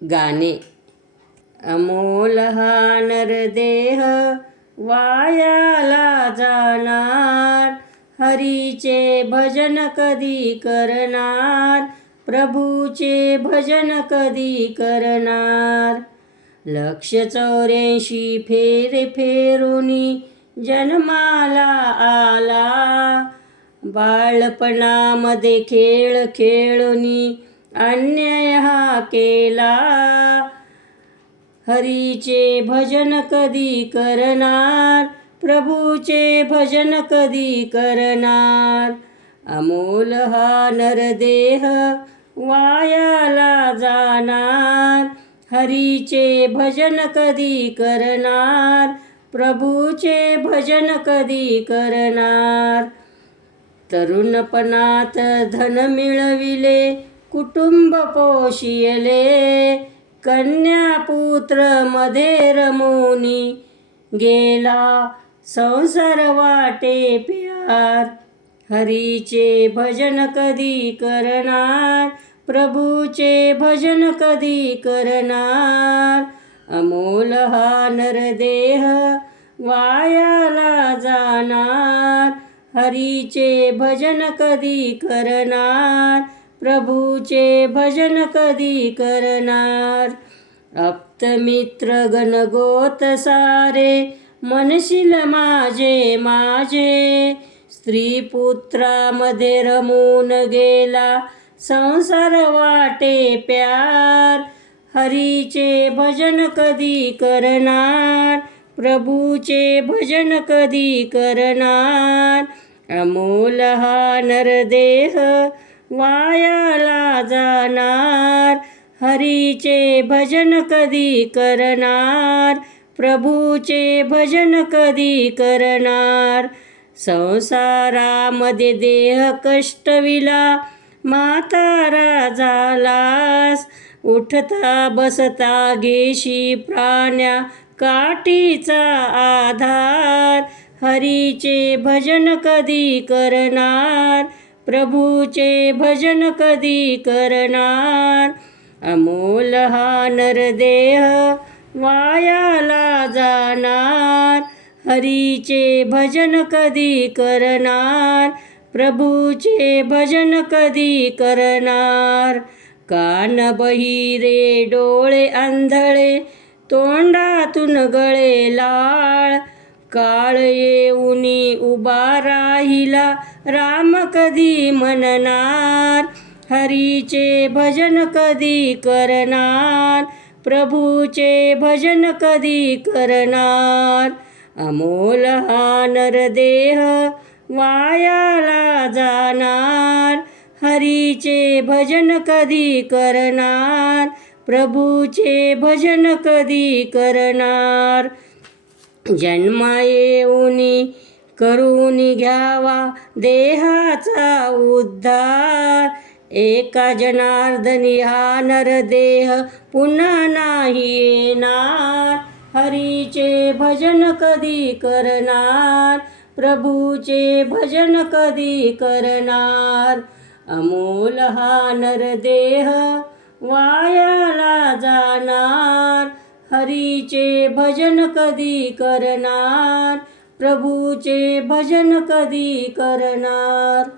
गाणे. अमोल हा नरदेह वायाला जाणार, हरीचे भजन कधी करणार, प्रभूचे भजन कधी करणार. 184 फेरे फेरुनी जन्माला आला, बाळपणामध्ये खेळ खेळुनी अन्याय हा केला. हरीचे भजन कधी करणार, प्रभूचे भजन कधी करणार. अमोल हा नरदेह वायाला जाणार, हरीचे भजन कधी करणार, प्रभूचे भजन कधी करणार. तरुणपणात धन मिळविले, कुटुंब पोशिले, कन्या पुत्र मध्ये रमोनी गेला संसार वाटे प्यार. हरीचे भजन कधी करणार, प्रभूचे भजन कधी करणार. अमोल हा नरदेह वायाला जाणार, हरीचे भजन कधी करणार, प्रभूचे भजन कधी करणार. आप्तमित्र गणगोत सारे म्हणशील माझे माझे, स्त्री पुत्रामध्ये रमून गेला संसार वाटे प्यार. हरीचे भजन कधी करणार, प्रभूचे भजन कधी करणार. अमोल हा नरदेह वायाला जाणार, हरीचे भजन कधी करणार, प्रभूचे भजन कधी करणार. संसारामध्ये देह कष्टविला म्हातारा झालास, उठता बसता घेशी प्राण्या काठीचा आधार. हरीचे भजन कधी करणार, प्रभूचे भजन कधी करणार. अमोल हा नरदेह वायाला जाणार, हरीचे भजन कधी करणार, प्रभूचे भजन कधी करणार. कान बहिरे डोळे आंधळे, तोंडातून गळे लाळ, काळ येऊनी उभा राहिला राम कधी म्हणणार. हरीचे भजन कधी करणार, प्रभूचे भजन कधी करणार. अमोल हा नरदेह वायाला जाणार, हरीचे भजन कधी करणार, प्रभूचे भजन कधी करणार. जन्मा येऊनी करून घ्यावा देहाचा उद्धार, एका जनार्दनी हा नरदेह पुन्हा नाही येणार. हरीचे भजन कधी करणार, प्रभूचे भजन कधी करणार. अमोल हा नरदेह वायाला जाणार, हरीचे भजन कधी करणार, प्रभूचे भजन कधी करणार.